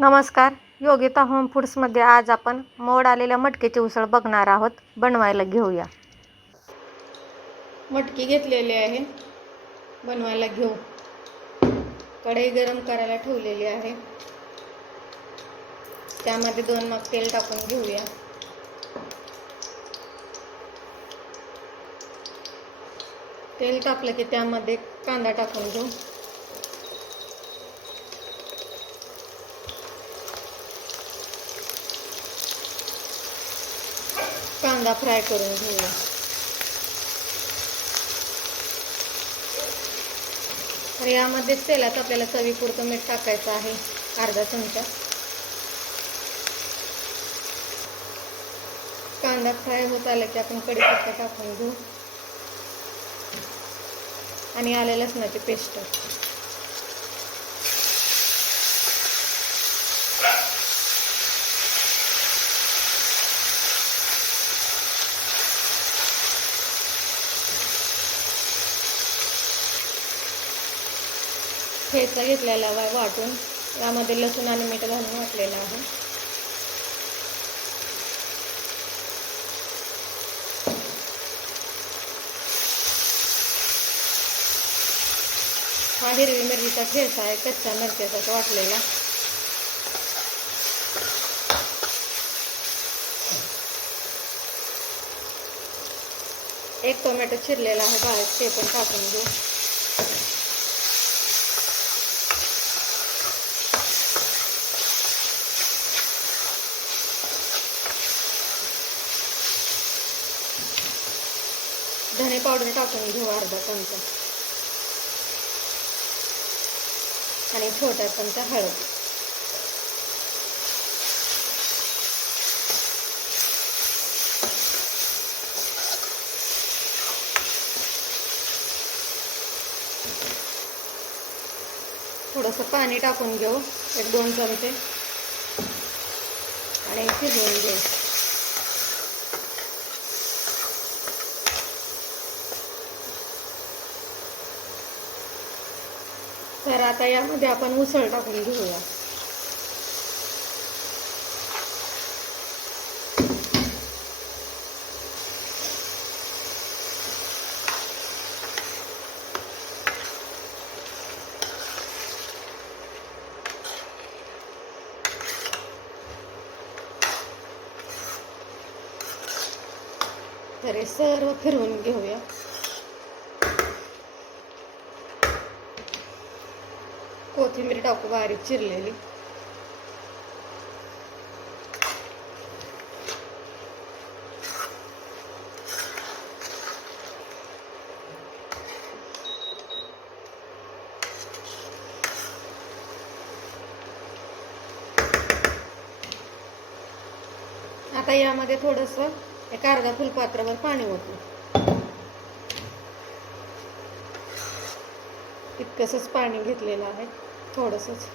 नमस्कार. योगिता होम फूड्समध्ये आज आपण मोड आलेल्या मटकीची उसळ बघणार आहोत. बनवायला घेऊया. मटकी घेतलेली आहे. बनवायला घेऊ. कढई गरम करायला ठेवलेली आहे. त्यामध्ये दोन मग तेल टाकून घेऊया. तेल टाकलं की त्यामध्ये कांदा टाकून घेऊ. कांदा फ्राय करून घेऊया तर यामध्येच तेलात आपल्याला चवीपुरतं मीठ टाकायचं आहे अर्धा चमचा. कांदा फ्राय होत आला की आपण कढीपत्ता टाकून घेऊ. आणि आले लसणाची पेस्ट. ठेचा घेतलेला वा वाटून यामध्ये लसूण आणि मीठ घालून वाटलेलं आहे. हा हिरवी मिरचीचा ठेचा आहे कच्च्या मिरच्याचा वाटलेला. एक टोमॅटो चिरलेला आहे बाहेर ते पण टाकून घेऊ. धने पावडर टाकून घेऊ अर्धा चमचा. आणि छोटा चमचा हळद. थोडंसं पाणी टाकून घेऊ एक दोन चमचे. आणि शिजवून घेऊ. तर आता यामध्ये आपण उसळ टाकून घेऊया. तर सर्व फिरवून घेऊया. कोथिंबीर टाकू बारीक चिरलेली. आता यामध्ये थोडंसं एक अर्धा फुलपात्रावर पाणी होतं इतकंसंच पाणी घेतलेलं आहे थोडंसंच.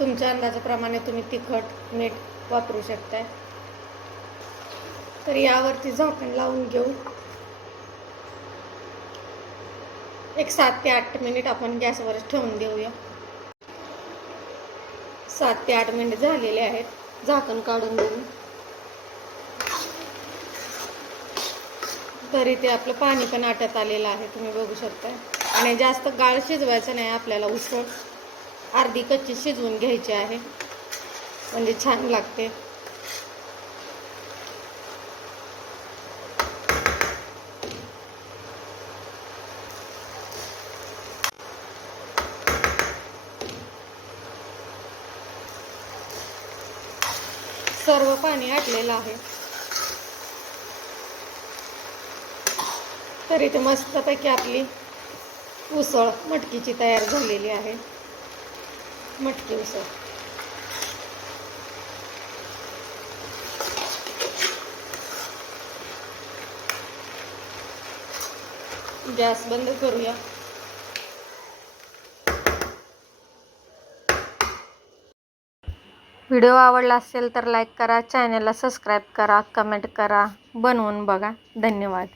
तुमच्या अंदाजाप्रमाणे तुम्ही तिखट मीठ वापरू शकताय. तर यावरती झाकण लावून घेऊ. एक सात ते आठ मिनिट आपण गॅसवरच ठेवून देऊया. सात ते आठ मिनिट झालेले आहेत. झाकण काढून देऊ. तरी ते आपलं पाणी पण आटत आलेलं आहे तुम्ही बघू शकता आणि जास्त गाळ शिजवायचं नाही आपल्याला उसळ अर्धी कच्ची शिजवून घ्यायची आहे. म्हणजे छान लागते. सर्व पाणी आटलेलं आहे. तर इथे मस्तपैकी आपली उसळ मटकीची तयार झालेली आहे. मटकी उसळ. गॅस बंद करूया. व्हिडिओ आवडला असेल तर लाईक करा चॅनलला सबस्क्राईब करा कमेंट करा. बनवून बघा. धन्यवाद.